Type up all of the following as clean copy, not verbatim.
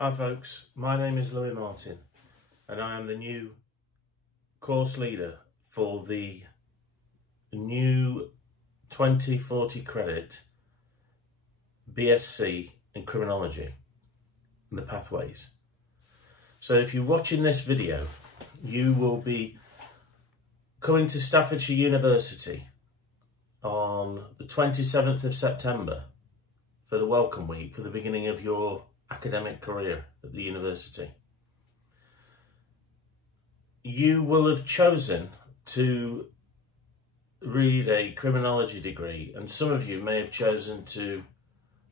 Hi folks, my name is Louis Martin and I am the new course leader for the new 2040 credit BSc in Criminology and the pathways. So if you're watching this video, you will be coming to Staffordshire University on the 27th of September for the Welcome Week, for the beginning of your academic career at the university. You will have chosen to read a criminology degree, and some of you may have chosen to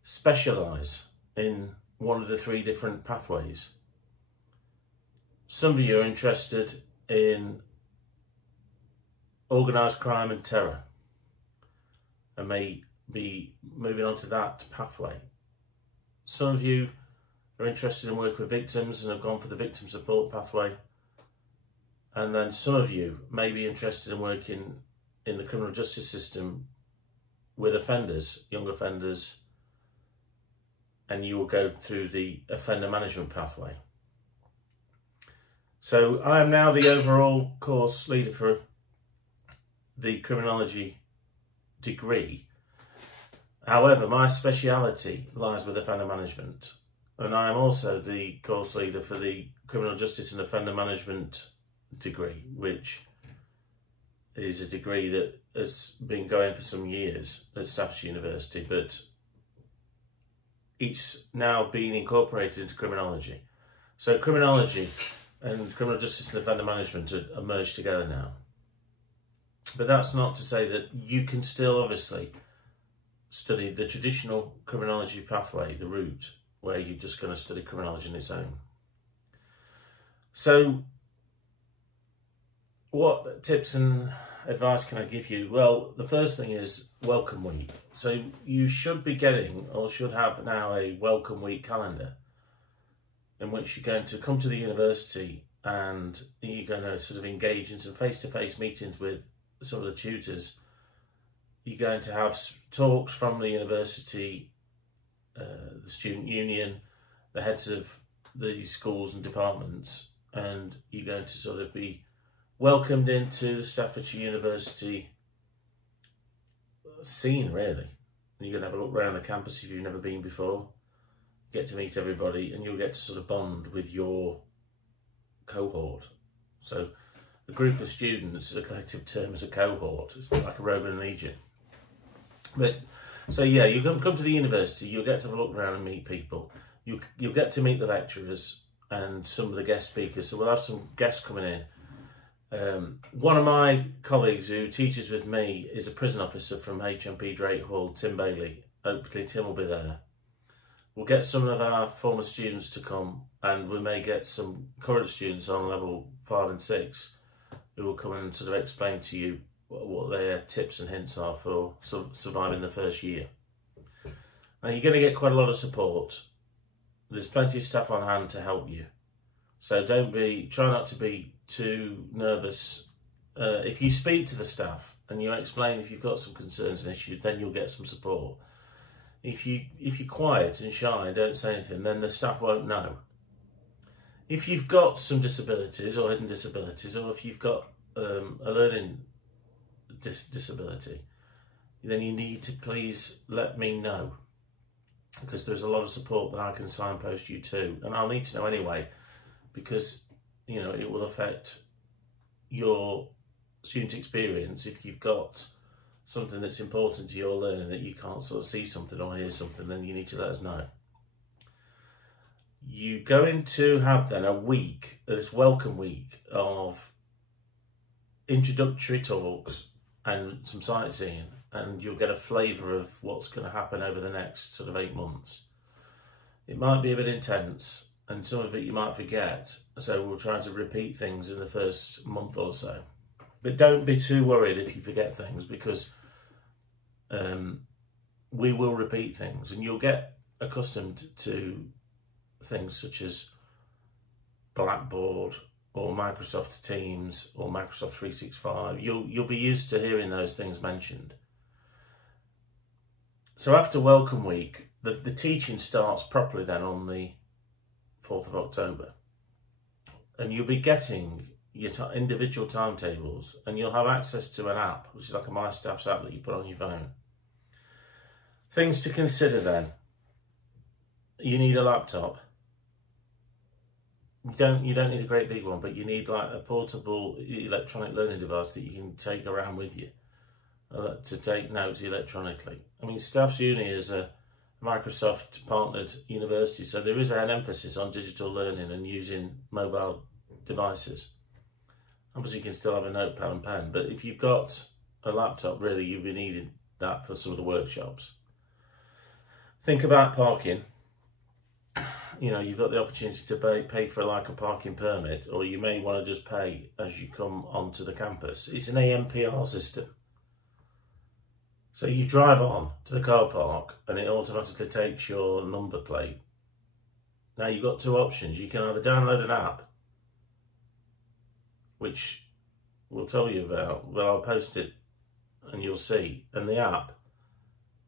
specialise in one of the three different pathways. Some of you are interested in organised crime and terror and may be moving on to that pathway. Some of you are interested in working with victims and have gone for the victim support pathway. And then some of you may be interested in working in the criminal justice system with offenders, young offenders, and you will go through the offender management pathway. So I am now the overall course leader for the criminology degree. However, my speciality lies with offender management, and I am also the course leader for the criminal justice and offender management degree, which is a degree that has been going for some years at Staffordshire University, but it's now being incorporated into criminology. So criminology and criminal justice and offender management are merged together now. But that's not to say that you can still obviously study the traditional criminology pathway, the route, where you're just going to study criminology on its own. So what tips and advice can I give you? Well, the first thing is Welcome Week. So you should be getting, or should have now, a Welcome Week calendar in which you're going to come to the university and you're going to sort of engage in some face-to-face meetings with some of the tutors. You're going to have talks from the university, the student union, the heads of the schools and departments, and you're going to sort of be welcomed into the Staffordshire University scene, really. And you're going to have a look around the campus if you've never been before, get to meet everybody, and you'll get to sort of bond with your cohort. So a group of students, a collective term is a cohort. It's like a Roman legion. But so yeah, you come to the university, you'll get to have a look around and meet people. You'll get to meet the lecturers and some of the guest speakers. So we'll have some guests coming in. One of my colleagues who teaches with me is a prison officer from HMP Drake Hall, Tim Bailey. Hopefully Tim will be there. We'll get some of our former students to come, and we may get some current students on level 5 and 6 who will come and sort of explain to you what their tips and hints are for surviving the first year. Now you're going to get quite a lot of support. There's plenty of staff on hand to help you. So try not to be too nervous. If you speak to the staff and you explain if you've got some concerns and issues, then you'll get some support. If you're quiet and shy and don't say anything, then the staff won't know. If you've got some disabilities or hidden disabilities, or if you've got a learning disability, then you need to please let me know, because there's a lot of support that I can signpost you to, and I'll need to know anyway, because you know it will affect your student experience. If you've got something that's important to your learning that you can't sort of see something or hear something, then you need to let us know. You're going to have then a week, this Welcome Week, of introductory talks and some sightseeing, and you'll get a flavour of what's going to happen over the next sort of 8 months. It might be a bit intense, and some of it you might forget, so we'll try to repeat things in the first month or so. But don't be too worried if you forget things, because we will repeat things, and you'll get accustomed to things such as Blackboard or Microsoft Teams or Microsoft 365. You'll be used to hearing those things mentioned. So after Welcome Week, the teaching starts properly then on the 4th of October. And you'll be getting your individual timetables, and you'll have access to an app, which is like a My Staffs app that you put on your phone. Things to consider then. You need a laptop. You don't need a great big one, but you need like a portable electronic learning device that you can take around with you to take notes electronically. I mean, Staffs Uni is a Microsoft partnered university, so there is an emphasis on digital learning and using mobile devices. Obviously you can still have a notepad and pen, but if you've got a laptop, really you'll be needing that for some of the workshops. Think about parking. You know, you've got the opportunity to pay for like a parking permit, or you may want to just pay as you come onto the campus. It's an AMPR system. So you drive on to the car park and it automatically takes your number plate. Now you've got two options. You can either download an app, which we'll tell you about, well, I'll post it and you'll see. And the app,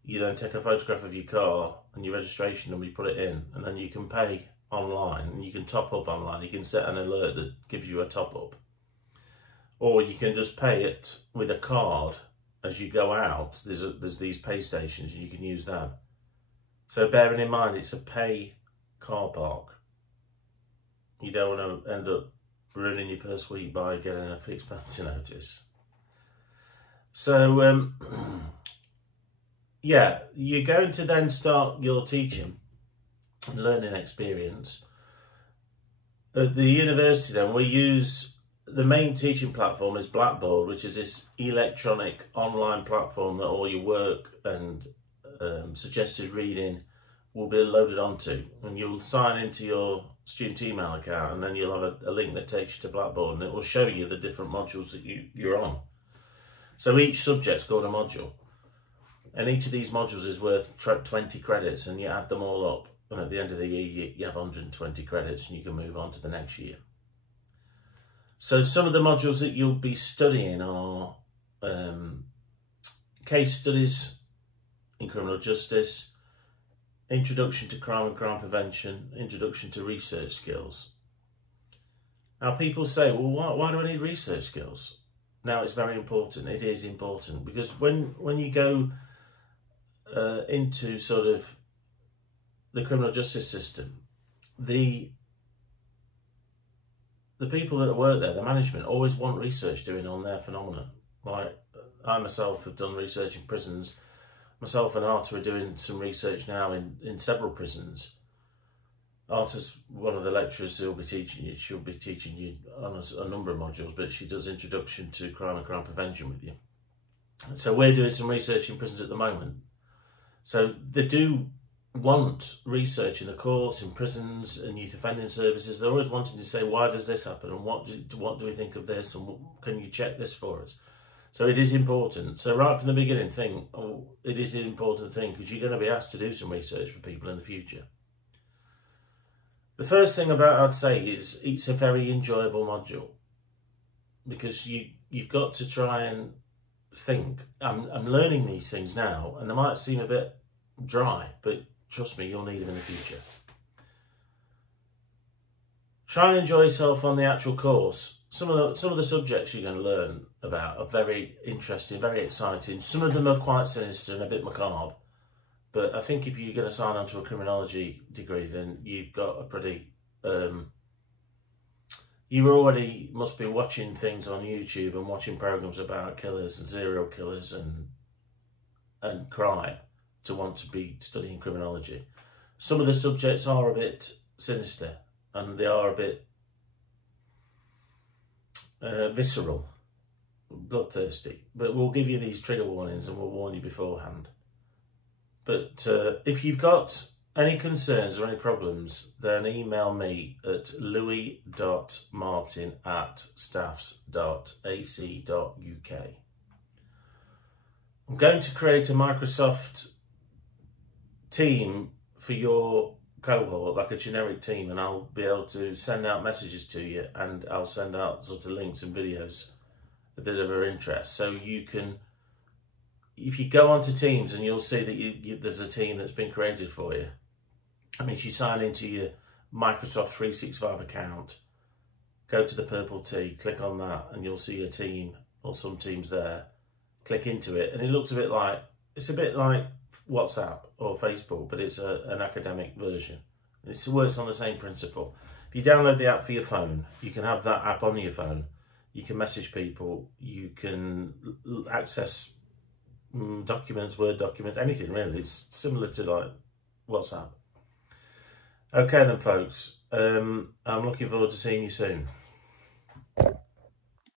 you then take a photograph of your car and your registration number, you put it in, and then you can pay online and you can top up online. You can set an alert that gives you a top up. Or you can just pay it with a card as you go out. There's these pay stations and you can use them. So bearing in mind it's a pay car park, you don't want to end up ruining your first week by getting a fixed penalty notice. So yeah, you're going to then start your teaching and learning experience. At the university then, we use, the main teaching platform is Blackboard, which is this electronic online platform that all your work and suggested reading will be loaded onto. And you'll sign into your student email account, and then you'll have a link that takes you to Blackboard, and it will show you the different modules that you're on. So each subject's called a module. And each of these modules is worth 20 credits, and you add them all up. And at the end of the year, you have 120 credits, and you can move on to the next year. So some of the modules that you'll be studying are case studies in criminal justice, introduction to crime and crime prevention, introduction to research skills. Now people say, well, why do I need research skills? Now it's very important. It is important because when you go into sort of the criminal justice system, the people that work there, the management, always want research doing on their phenomena. Like I myself have done research in prisons. Myself and Arta are doing some research now in several prisons. Arta's one of the lecturers who will be teaching you. She'll be teaching you on a number of modules, but she does introduction to crime and crime prevention with you. So we're doing some research in prisons at the moment. So they do want research in the courts, in prisons and youth offending services. They're always wanting to say, why does this happen? And what do we think of this? And can you check this for us? So it is important. So right from the beginning, it is an important thing because you're going to be asked to do some research for people in the future. The first thing I'd say is it's a very enjoyable module because you've got to try and think. I'm learning these things now and they might seem a bit dry, but trust me, you'll need them in the future. Try and enjoy yourself on the actual course. Some of the subjects you're going to learn about are very interesting, very exciting. Some of them are quite sinister and a bit macabre. But I think if you're going to sign on to a criminology degree, then you've got a pretty... you already must be watching things on YouTube and watching programmes about killers and serial killers and crime to want to be studying criminology. Some of the subjects are a bit sinister and they are a bit visceral, bloodthirsty. But we'll give you these trigger warnings and we'll warn you beforehand. But if you've got any concerns or any problems, then email me at louis.martin@staffs.ac.uk. I'm going to create a Microsoft team for your cohort, like a generic team, and I'll be able to send out messages to you and I'll send out sort of links and videos that are of your interest. So you can, if you go onto Teams and you'll see that there's a team that's been created for you. I mean, you sign into your Microsoft 365 account, go to the purple T, click on that, and you'll see a team or some teams there. Click into it, and it looks a bit like, it's a bit like WhatsApp or Facebook, but it's an academic version. It works on the same principle. If you download the app for your phone, you can have that app on your phone. You can message people, you can access documents, Word documents, anything really. It's similar to like WhatsApp. Okay then folks, I'm looking forward to seeing you soon.